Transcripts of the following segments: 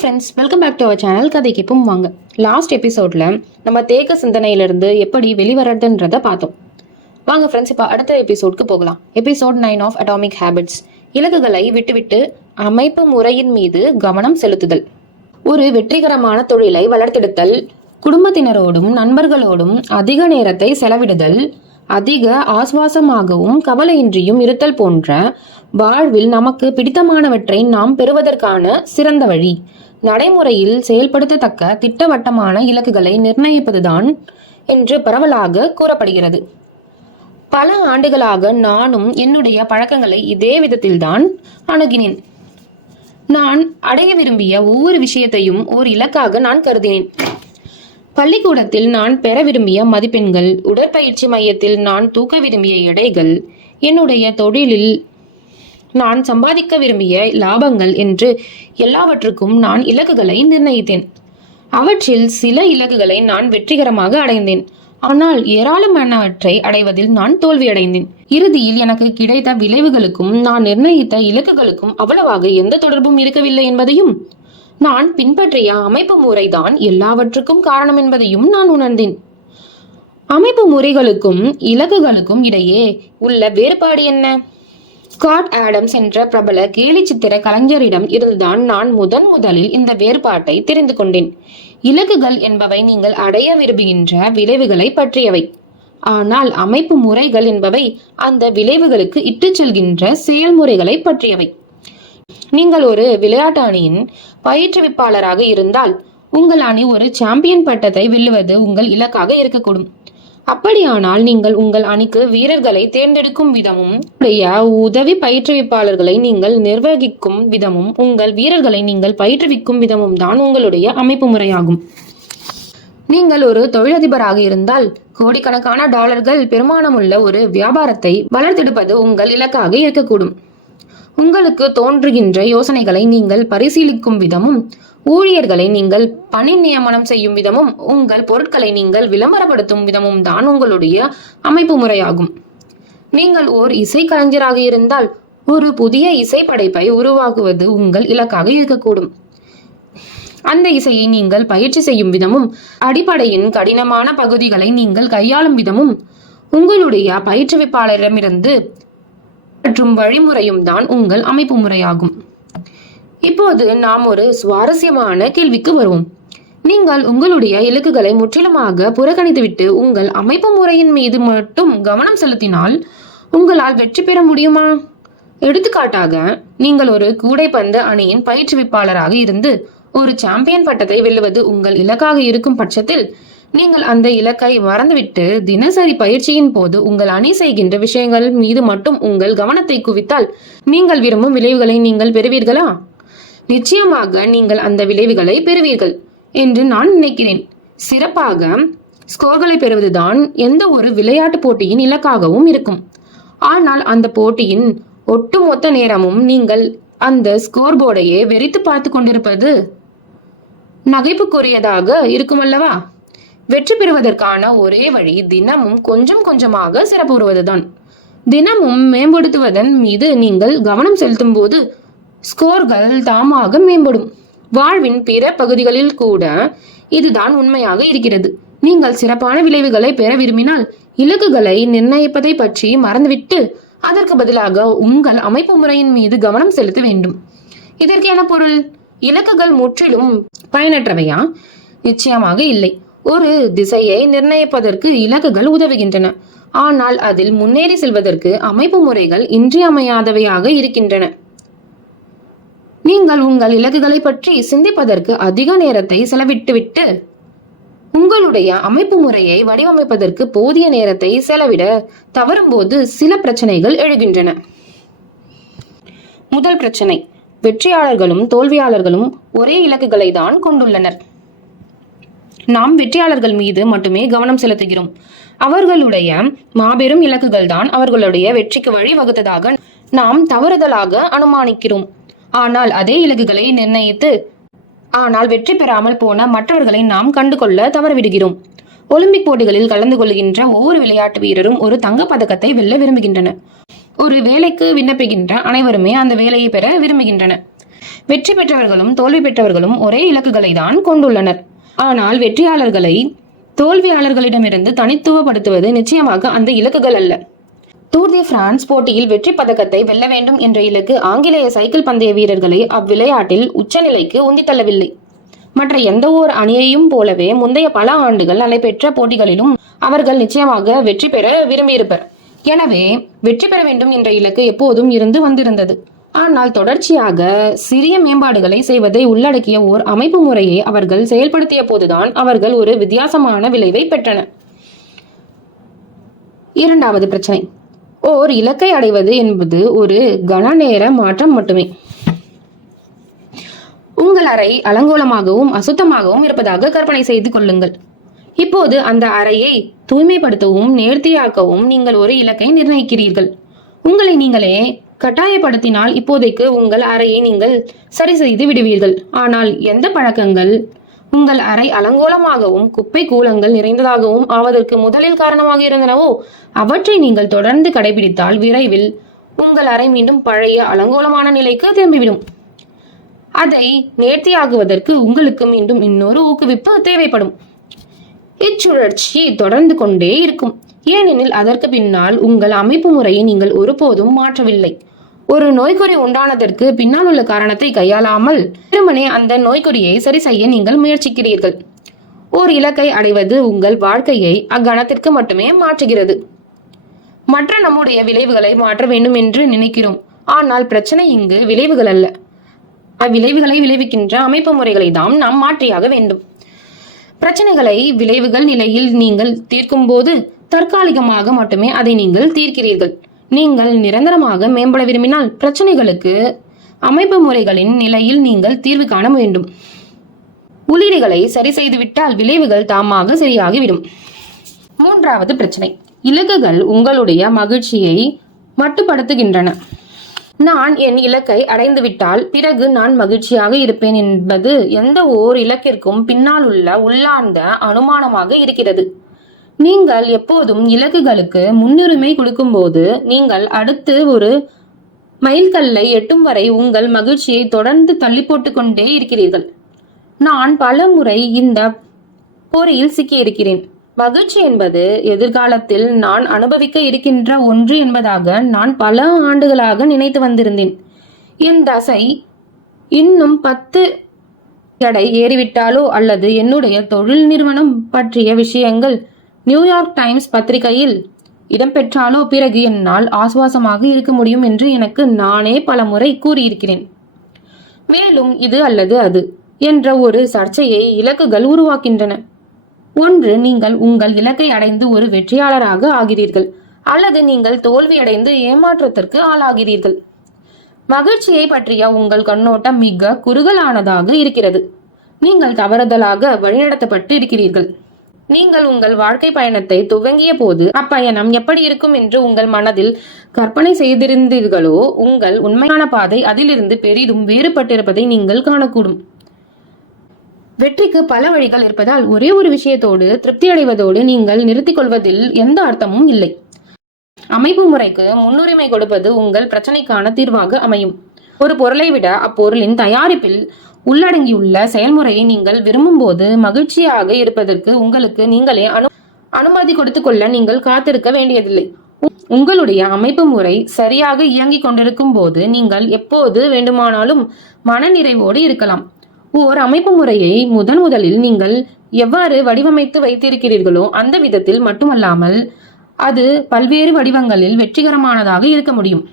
Friends, welcome back to our channel. கதை கேட்போம் வாங்க. லாஸ்ட் எபிசோட்ல நம்ம தேக்க சிந்தனையிலிருந்து எப்படி வெளிவரதுன்றத பார்த்தோம். வாங்க ஃப்ரெண்ட்ஸ், இப்போ அடுத்த எபிசோட்க்கு போகலாம். Episode 9 of Atomic Habits. இலக்குகளை விட்டுவிட்டு அமைப்பு முறையின் மீது கவனம் செலுத்துதல். ஒரு வெற்றிகரமான தொழிலை வளர்த்தெடுத்தல், குடும்பத்தினரோடும் நண்பர்களோடும் அதிக நேரத்தை செலவிடுதல், அதிக ஆசுவாசமாகவும் கவலையின்றியும் இருத்தல் போன்ற வாழ்வில் நமக்கு பிடித்தமானவற்றை நாம் பெறுவதற்கான சிறந்த வழி நடைமுறையில் செயல்படுத்தத்தக்க திட்டவட்டமான இலக்குகளை நிர்ணயிப்பதுதான் என்று பரவலாக கூறப்படுகிறது. பல ஆண்டுகளாக நானும் என்னுடைய பழக்கங்களை இதே விதத்தில்தான் அணுகினேன். நான் அடைய விரும்பிய ஒவ்வொரு விஷயத்தையும் ஓர் இலக்காக நான் கருதினேன். பள்ளிக்கூடத்தில் நான் பெற விரும்பிய மதிப்பெண்கள், உடற்பயிற்சி மையத்தில் நான் தூக்க விரும்பிய எடைகள், என்னுடைய தொழிலில் நான் சம்பாதிக்க விரும்பிய லாபங்கள் என்று எல்லாவற்றுக்கும் நான் இலக்குகளை நிர்ணயித்தேன். அவற்றில் சில இலக்குகளை நான் வெற்றிகரமாக அடைந்தேன். ஆனால் ஏராளமானவற்றை அடைவதில் நான் தோல்வியடைந்தேன். இறுதியில் எனக்கு கிடைத்த விளைவுகளுக்கும் நான் நிர்ணயித்த இலக்குகளுக்கும் அவ்வளவாக எந்த தொடர்பும் இருக்கவில்லை என்பதையும், நான் பின்பற்றிய அமைப்பு முறைதான் எல்லாவற்றுக்கும் காரணம் என்பதையும் நான் உணர்ந்தேன். அமைப்பு முறைகளுக்கும் இலக்குகளுக்கும் இடையே உள்ள வேறுபாடு என்ன? ஸ்காட் ஆடம்ஸ் என்ற பிரபல கேலி சித்திர கலைஞரிடம் இருந்துதான் நான் முதலில் இந்த வேறுபாட்டை தெரிந்து கொண்டேன். இலக்குகள் என்பவை நீங்கள் அடைய விரும்புகின்ற விளைவுகளை பற்றியவை. ஆனால் அமைப்பு முறைகள் என்பவை அந்த விளைவுகளுக்கு இட்டுச் செல்கின்ற செயல்முறைகளை பற்றியவை. நீங்கள் ஒரு விளையாட்டு அணியின் பயிற்றுவிப்பாளராக இருந்தால் உங்கள் அணி ஒரு சாம்பியன் பட்டத்தை வெல்லுவது உங்கள் இலக்காக இருக்கக்கூடும். அப்படியானால் நீங்கள் உங்கள் அணிக்கு வீரர்களை தேர்ந்தெடுக்கும் விதமும், உதவி பயிற்றுவிப்பாளர்களை நீங்கள் நிர்வகிக்கும் விதமும், உங்கள் வீரர்களை நீங்கள் பயிற்றுவிக்கும் விதமும் தான் உங்களுடைய அமைப்பு முறையாகும். நீங்கள் ஒரு தொழிலதிபராக இருந்தால் கோடிக்கணக்கான டாலர்கள் பெருமானமுள்ள ஒரு வியாபாரத்தை வளர்த்தெடுப்பது உங்கள் இலக்காக இருக்கக்கூடும். உங்களுக்கு தோன்றுகின்ற யோசனைகளை நீங்கள் பரிசீலிக்கும் விதமும், ஊழியர்களை நீங்கள் பணி நியமனம் செய்யும் விதமும், உங்கள் பொருட்களை நீங்கள் விளம்பரப்படுத்தும் விதமும் தான் உங்களுடைய அமைப்பு முறையாகும். நீங்கள் ஓர் இசை கலைஞராக இருந்தால் ஒரு புதிய இசை படைப்பை உருவாக்குவது உங்கள் இலக்காக இருக்கக்கூடும். அந்த இசையை நீங்கள் பயிற்சி செய்யும் விதமும், அடிப்படையின் கடினமான பகுதிகளை நீங்கள் கையாளும் விதமும், உங்களுடைய பயிற்றுவிப்பாளரிடமிருந்து மற்றும் வழிமுறையும் தான் உங்கள் அமைப்பு முறையாகும். இப்போது நாம் ஒரு சுவாரஸ்யமான கேள்விக்கு வருவோம். நீங்கள் உங்களுடைய இலக்குகளை முற்றிலுமாக புறக்கணித்துவிட்டு உங்கள் அமைப்பு முறையின் மீது மட்டும் கவனம் செலுத்தினால் உங்களால் வெற்றி பெற முடியுமா? எடுத்துக்காட்டாக, நீங்கள் ஒரு கூடைப்பந்து அணியின் பயிற்றுவிப்பாளராக இருந்து ஒரு சாம்பியன் பட்டத்தை வெல்லுவது உங்கள் இலக்காக இருக்கும் பட்சத்தில் நீங்கள் அந்த இலக்கை மறந்துவிட்டு தினசரி பயிற்சியின் போது உங்கள் அணி செய்கின்ற விஷயங்கள் மீது மட்டும் உங்கள் கவனத்தை குவித்தால் நீங்கள் விரும்பும் விளைவுகளை நீங்கள் பெறுவீர்களா? நிச்சயமாக நீங்கள் அந்த விளைவுகளை பெறுவீர்கள் என்று நான் நினைக்கிறேன். சிறப்பாக ஸ்கோர்களை பெறுவதுதான் எந்த ஒரு விளையாட்டு போட்டியின் இலக்காகவும் இருக்கும். ஆனால் அந்த போட்டியின் ஒட்டுமொத்த நேரமும் நீங்கள் அந்த ஸ்கோர் போர்டையே வெறித்து பார்த்து கொண்டிருப்பது நகைப்புக்குரியதாக இருக்கும் அல்லவா? வெற்றி பெறுவதற்கான ஒரே வழி தினமும் கொஞ்சம் கொஞ்சமாக சிறப்புறுவதுதான். தினமும் மேம்படுத்துவதன் மீது நீங்கள் கவனம் செலுத்தும் போது ஸ்கோர்கள் தாமாக மேம்படும். வாழ்வின் பிற பகுதிகளில் கூட இதுதான் உண்மையாக இருக்கிறது. நீங்கள் சிறப்பான விளைவுகளை பெற விரும்பினால் இலக்குகளை நிர்ணயிப்பதை பற்றி மறந்துவிட்டு அதற்கு பதிலாக உங்கள் அமைப்பு முறையின் மீது கவனம் செலுத்த வேண்டும். இதற்கு என்ன பொருள்? இலக்குகள் முற்றிலும் பயனற்றவையா? நிச்சயமாக இல்லை. ஒரு திசையை நிர்ணயிப்பதற்கு இலக்குகள் உதவுகின்றன. ஆனால் அதில் முன்னேறி செல்வதற்கு அமைப்பு முறைகள் இன்றியமையாதவையாக இருக்கின்றன. நீங்கள் உங்கள் இலக்குகளை பற்றி சிந்திப்பதற்கு அதிக நேரத்தை செலவிட்டுவிட்டு உங்களுடைய அமைப்பு முறையை வடிவமைப்பதற்கு போதிய நேரத்தை செலவிட தவறும்போது சில பிரச்சனைகள் எழுகின்றன. முதல் பிரச்சனை, வெற்றியாளர்களும் தோல்வியாளர்களும் ஒரே இலக்குகளை தான் கொண்டுள்ளனர். நாம் வெற்றியாளர்கள் மீது மட்டுமே கவனம் செலுத்துகிறோம். அவர்களுடைய மாபெரும் இலக்குகள் தான் அவர்களுடைய வெற்றிக்கு வழி வகுத்ததாக நாம் தவறுதலாக அனுமானிக்கிறோம். ஆனால் அதே இலக்குகளை நிர்ணயித்து ஆனால் வெற்றி பெறாமல் போன மற்றவர்களை நாம் கண்டுகொள்ள தவறவிடுகிறோம். ஒலிம்பிக் போட்டிகளில் கலந்து கொள்கின்ற ஒவ்வொரு விளையாட்டு வீரரும் ஒரு தங்கப் பதக்கத்தை வெல்ல விரும்புகின்றனர். ஒரு வேலைக்கு விண்ணப்பிக்கின்ற அனைவருமே அந்த வேலையை பெற விரும்புகின்றனர். வெற்றி பெற்றவர்களும் தோல்வி பெற்றவர்களும் ஒரே இலக்குகளை தான் கொண்டுள்ளனர். ஆனால் வெற்றியாளர்களை தோல்வியாளர்களிடமிருந்து தனித்துவப்படுத்துவது நிச்சயமாக அந்த இலக்குகள் அல்ல. டூர் தி பிரான்ஸ் போட்டியில் வெற்றி பதக்கத்தை வெல்ல வேண்டும் என்ற இலக்கு ஆங்கிலேய சைக்கிள் பந்தய வீரர்களை அவ்விளையாட்டில் உச்சநிலைக்கு உந்தித்தள்ளவில்லை. மற்ற எந்த ஓர் அணியையும் போலவே முந்தைய பல ஆண்டுகள் நடைபெற்ற போட்டிகளிலும் அவர்கள் நிச்சயமாக வெற்றி பெற விரும்பியிருப்பர். எனவே வெற்றி பெற வேண்டும் என்ற இலக்கு எப்போதும் இருந்து வந்திருந்தது. ஆனால் தொடர்ச்சியாக சிறிய மேம்பாடுகளை செய்வதை உள்ளடக்கிய ஓர் அமைப்பு முறையை அவர்கள் செயல்படுத்திய போதுதான் அவர்கள் ஒரு வித்தியாசமான விளைவை பெற்றனர். இரண்டாவது பிரச்சனை, ஓர் இலக்கை அடைவது என்பது ஒரு கன நேர மாற்றம் மட்டுமே. உங்கள் அறை அலங்கோலமாகவும் அசுத்தமாகவும் இருப்பதாக கற்பனை செய்து கொள்ளுங்கள். இப்போது அந்த அறையை தூய்மைப்படுத்தவும் நேர்த்தியாக்கவும் நீங்கள் ஒரு இலக்கை நிர்ணயிக்கிறீர்கள். உங்களை நீங்களே கட்டாயப்படுத்தினால் இப்போதைக்கு உங்கள் அறையை நீங்கள் சரி செய்து விடுவீர்கள். ஆனால் எந்த பழக்கங்கள் உங்கள் அறை அலங்கோலமாகவும் குப்பை கூலங்கள் நிறைந்ததாகவும் ஆவதற்கு முதலில் காரணமாக இருந்தனவோ அவற்றை நீங்கள் தொடர்ந்து கடைபிடித்தால் விரைவில் உங்கள் அறை மீண்டும் பழைய அலங்கோலமான நிலைக்கு திரும்பிவிடும். அதை நேர்த்தியாகுவதற்கு உங்களுக்கு மீண்டும் இன்னொரு ஊக்குவிப்பு தேவைப்படும். இச்சுழற்சி தொடர்ந்து கொண்டே இருக்கும். ஏனெனில் அதற்கு பின்னால் உங்கள் அமைப்பு முறையை நீங்கள் ஒருபோதும் மாற்றவில்லை. ஒரு நோய்க்குறி உண்டானதற்கு பின்னால் உள்ள காரணத்தை கையாளாமல் வெறுமனே அந்த நோய்க்குறியை சரி செய்ய நீங்கள் முயற்சிக்கிறீர்கள். ஓர் இலக்கை அடைவது உங்கள் வாழ்க்கையை அக்கணத்திற்கு மட்டுமே மாற்றுகிறது. மற்ற நம்முடைய விளைவுகளை மாற்ற வேண்டும் என்று நினைக்கிறோம். ஆனால் பிரச்சனை இங்கு விளைவுகள் அல்ல, அவ்விளைவுகளை விளைவிக்கின்ற அமைப்பு முறைகளை தான் நாம் மாற்றியாக வேண்டும். பிரச்சனைகளை விளைவுகள் நிலையில் நீங்கள் தீர்க்கும் போது தற்காலிகமாக மட்டுமே அதை நீங்கள் தீர்க்கிறீர்கள். நீங்கள் நிரந்தரமாக மேம்பட விரும்பினால் பிரச்சனைகளுக்கு அமைப்பு முறைகளின் நிலையில் நீங்கள் தீர்வு காண வேண்டும். உள்ளீடுகளை சரி செய்துவிட்டால் விளைவுகள் தாமாக சரியாகிவிடும். மூன்றாவது பிரச்சனை, இலக்குகள் உங்களுடைய மகிழ்ச்சியை மட்டுப்படுத்துகின்றன. நான் என் இலக்கை அடைந்துவிட்டால் பிறகு நான் மகிழ்ச்சியாக இருப்பேன் என்பது எந்த ஓர் இலக்கிற்கும் பின்னால் உள்ள உள்ளார்ந்த அனுமானமாக இருக்கிறது. நீங்கள் எப்போதும் இலக்குகளுக்கு முன்னுரிமை கொடுக்கும்போது நீங்கள் அடுத்து ஒரு மைல்கல்லை எட்டும் வரை உங்கள் மகிழ்ச்சியை தொடர்ந்து தள்ளி போட்டு கொண்டே இருக்கிறீர்கள். நான் பல முறை இந்த பொறியில் சிக்கியிருக்கிறேன். மகிழ்ச்சி என்பது எதிர்காலத்தில் நான் அனுபவிக்க இருக்கின்ற ஒன்று என்பதாக நான் பல ஆண்டுகளாக நினைத்து வந்திருந்தேன். என் தசை இன்னும் 10 எடை ஏறிவிட்டாலோ அல்லது என்னுடைய தொழில் நிறுவனம் பற்றிய விஷயங்கள் நியூயார்க் டைம்ஸ் பத்திரிகையில் இடம்பெற்றாலோ பிறகு என்னால் ஆசுவாசமாக இருக்க முடியும் என்று எனக்கு நானே பல முறை கூறியிருக்கிறேன். மேலும் இது அல்லது அது என்ற ஒரு சர்ச்சையை இலக்குகள் உருவாக்கின்றன. ஒன்று, நீங்கள் உங்கள் இலக்கை அடைந்து ஒரு வெற்றியாளராக ஆகிறீர்கள், அல்லது நீங்கள் தோல்வியடைந்து ஏமாற்றத்திற்கு ஆளாகிறீர்கள். மகிழ்ச்சியை பற்றிய உங்கள் கண்ணோட்டம் மிக குறுகலானதாக இருக்கிறது. நீங்கள் தவறுதலாக வழிநடத்தப்பட்டு இருக்கிறீர்கள். நீங்கள் உங்கள் வாழ்க்கை பயணத்தை துவங்கிய போது அப்பயணம் எப்படி இருக்கும் என்று உங்கள் மனதில் கற்பனை செய்திருந்தீர்களோ உங்கள் உண்மையான பாதை அதிலிருந்து பெரிதும் வேறுபட்டிருப்பதை நீங்கள் காணக்கூடும். வெற்றிக்கு பல வழிகள் இருப்பதால் ஒரே ஒரு விஷயத்தோடு திருப்தி அடைவதோடு நீங்கள் நிறுத்திக் கொள்வதில் எந்த அர்த்தமும் இல்லை. அமைப்பு முறைக்கு முன்னுரிமை கொடுப்பது உங்கள் பிரச்சனைக்கான தீர்வாக அமையும். ஒரு பொருளை விட அப்பொருளின் தயாரிப்பில் உள்ளடங்கியுள்ள செயல்முறையை நீங்கள் விரும்பும் போது மகிழ்ச்சியாக இருப்பதற்கு உங்களுக்கு நீங்களே அனுமதி கொடுத்து கொள்ள நீங்கள் காத்திருக்க வேண்டியதில்லை. உங்களுடைய அமைப்பு முறை சரியாக இயங்கிக் கொண்டிருக்கும் போது நீங்கள் எப்போது வேண்டுமானாலும் மனநிறைவோடு இருக்கலாம். ஓர் அமைப்பு முறையை முதலில் நீங்கள் எவ்வாறு வடிவமைத்து வைத்திருக்கிறீர்களோ அந்த விதத்தில் மட்டுமல்லாமல் அது பல்வேறு வடிவங்களில் வெற்றிகரமானதாக இருக்க முடியும்.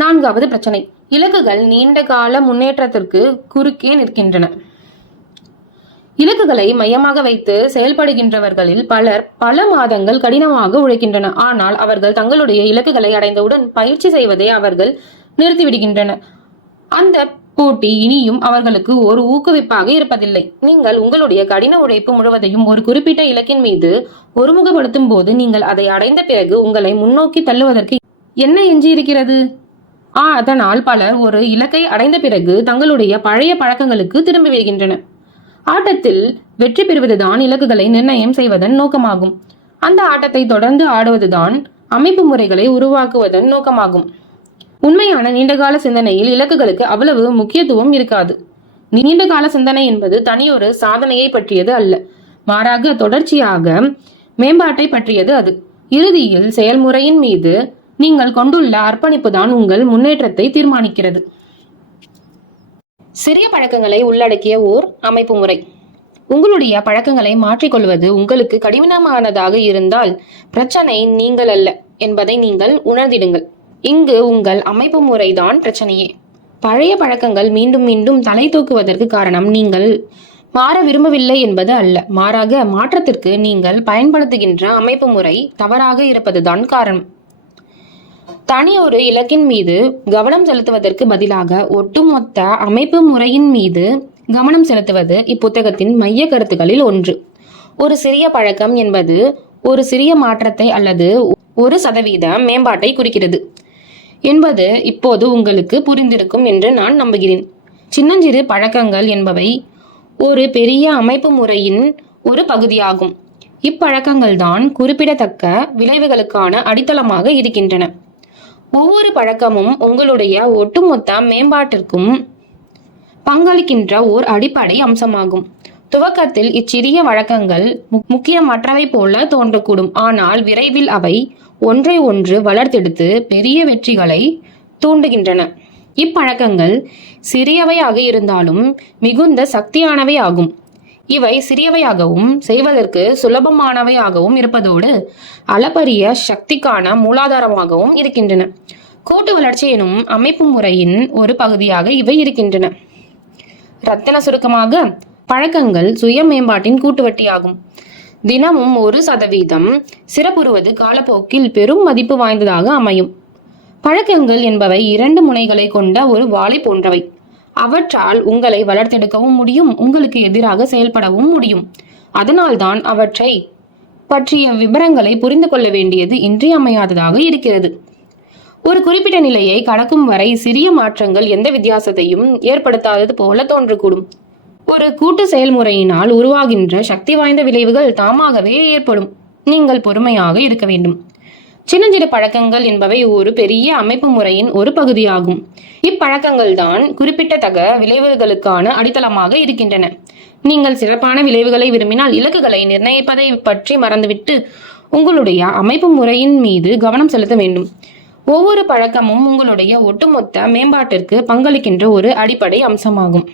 நான்காவது பிரச்சனை, இலக்குகள் நீண்ட கால முன்னேற்றத்திற்கு குறுக்கே நிற்கின்றன. இலக்குகளை மையமாக வைத்து செயல்படுகின்றவர்களில் பலர் பல மாதங்கள் கடினமாக உழைக்கின்றனர். ஆனால் அவர்கள் தங்களுடைய இலக்குகளை அடைந்தவுடன் பயிற்சி செய்வதை அவர்கள் நிறுத்திவிடுகின்றனர். அந்த போட்டி இனியும் அவர்களுக்கு ஒரு ஊக்குவிப்பாக இருப்பதில்லை. நீங்கள் உங்களுடைய கடின உழைப்பு முழுவதையும் ஒரு குறிப்பிட்ட இலக்கின் மீது ஒருமுகப்படுத்தும் போது நீங்கள் அதை அடைந்த பிறகு உங்களை முன்னோக்கி தள்ளுவதற்கு என்ன எஞ்சி இருக்கிறது? அதனால் பலர் ஒரு இலக்கை அடைந்த பிறகு தங்களுடைய பழைய பழக்கங்களுக்கு திரும்பி வருகின்றனர். ஆட்டத்தில் வெற்றி பெறுவதுதான் இலக்குகளை நிர்ணயம் செய்வதன் நோக்கமாகும். அந்த ஆட்டத்தை தொடர்ந்து ஆடுவதுதான் அமைப்பு முறைகளை உருவாக்குவதன் நோக்கமாகும். உண்மையான நீண்டகால சிந்தனையில் இலக்குகளுக்கு அவ்வளவு முக்கியத்துவம் இருக்காது. நீண்டகால சிந்தனை என்பது தனியொரு சாதனையை பற்றியது அல்ல, மாறாக தொடர்ச்சியாக மேம்பாட்டை பற்றியது. அது இறுதியில் செயல்முறையின் மீது நீங்கள் கொண்டுள்ள அர்ப்பணிப்பு தான் உங்கள் முன்னேற்றத்தை தீர்மானிக்கிறது. சிறிய பழக்கங்களை உள்ளடக்கிய ஓர் அமைப்பு முறை. உங்களுடைய பழக்கங்களை மாற்றிக்கொள்வது உங்களுக்கு கடினமானதாக இருந்தால் பிரச்சனை நீங்கள் அல்ல என்பதை நீங்கள் உணர்ந்திடுங்கள். இங்கு உங்கள் அமைப்பு முறைதான் பிரச்சனையே. பழைய பழக்கங்கள் மீண்டும் மீண்டும் தலை தூக்குவதற்கு காரணம் நீங்கள் மாற விரும்பவில்லை என்பது அல்ல, மாறாக மாற்றத்திற்கு நீங்கள் பயன்படுத்துகின்ற அமைப்பு முறை தவறாக இருப்பதுதான் காரணம். தனி ஒரு இலக்கின் மீது கவனம் செலுத்துவதற்கு பதிலாக ஒட்டுமொத்த அமைப்பு முறையின் மீது கவனம் செலுத்துவது இப்புத்தகத்தின் மைய கருத்துக்களில் ஒன்று. ஒரு சிறிய பழக்கம் என்பது ஒரு சிறிய மாற்றத்தை அல்லது 1% மேம்பாட்டை குறிக்கிறது என்பது இப்போது உங்களுக்கு புரிந்திருக்கும் என்று நான் நம்புகிறேன். சின்னஞ்சிறு பழக்கங்கள் என்பவை ஒரு பெரிய அமைப்பு முறையின் ஒரு பகுதியாகும். இப்பழக்கங்கள் தான் குறிப்பிடத்தக்க விளைவுகளுக்கான அடித்தளமாக இருக்கின்றன. ஒவ்வொரு பழக்கமும் உங்களுடைய ஒட்டுமொத்த மேம்பாட்டிற்கும் பங்களிக்கின்ற ஓர் அடிப்படை அம்சமாகும். துவக்கத்தில் இச்சிறிய வழக்கங்கள் முக்கியமற்றவை போல தோன்றக்கூடும், ஆனால் விரைவில் அவை ஒன்றை ஒன்று வளர்த்தெடுத்து பெரிய வெற்றிகளை தூண்டுகின்றன. இப்பழக்கங்கள் சிறியவையாக இருந்தாலும் மிகுந்த சக்தியானவை ஆகும். இவை சிறியவையாகவும் செய்வதற்கு சுலபமானவையாகவும் இருப்பதோடு அளப்பரிய சக்திக்கான மூலாதாரமாகவும் இருக்கின்றன. கூட்டு வளர்ச்சி எனும் அமைப்பு முறையின் ஒரு பகுதியாக இவை இருக்கின்றன. ரத்தின சுருக்கமாக, பழக்கங்கள் சுய மேம்பாட்டின் கூட்டுவட்டியாகும். தினமும் 1% சிறப்புறுவது காலப்போக்கில் பெரும் மதிப்பு வாய்ந்ததாக அமையும். பழக்கங்கள் என்பவை 2 முனைகளை கொண்ட ஒரு வாளை போன்றவை. அவற்றால் உங்களை வளர்த்தெடுக்கவும் முடியும், உங்களுக்கு எதிராக செயல்படவும் முடியும். அதனால்தான் அவற்றை பற்றிய விவரங்களை புரிந்து கொள்ள வேண்டியது இன்றியமையாததாக இருக்கிறது. ஒரு குறிப்பிட்ட நிலையை கடக்கும் வரை சிறிய மாற்றங்கள் எந்த வித்தியாசத்தையும் ஏற்படுத்தாதது போல தோன்றக்கூடும். ஒரு கூட்டு செயல்முறையினால் உருவாகின்ற சக்தி வாய்ந்த விளைவுகள் தாமாகவே ஏற்படும். நீங்கள் பொறுமையாக இருக்க வேண்டும். சின்னஞ்சிறு பழக்கங்கள் என்பவை ஒரு பெரிய அமைப்பு முறையின் ஒரு பகுதியாகும். இப்பழக்கங்கள் தான் குறிப்பிடத்தக்க விளைவுகளுக்கான அடித்தளமாக இருக்கின்றன. நீங்கள் சிறப்பான விளைவுகளை விரும்பினால் இலக்குகளை நிர்ணயிப்பதை பற்றி மறந்துவிட்டு உங்களுடைய அமைப்பு முறையின் மீது கவனம் செலுத்த வேண்டும். ஒவ்வொரு பழக்கமும் உங்களுடைய ஒட்டுமொத்த மேம்பாட்டிற்கு பங்களிக்கின்ற ஒரு அடிப்படை அம்சமாகும்.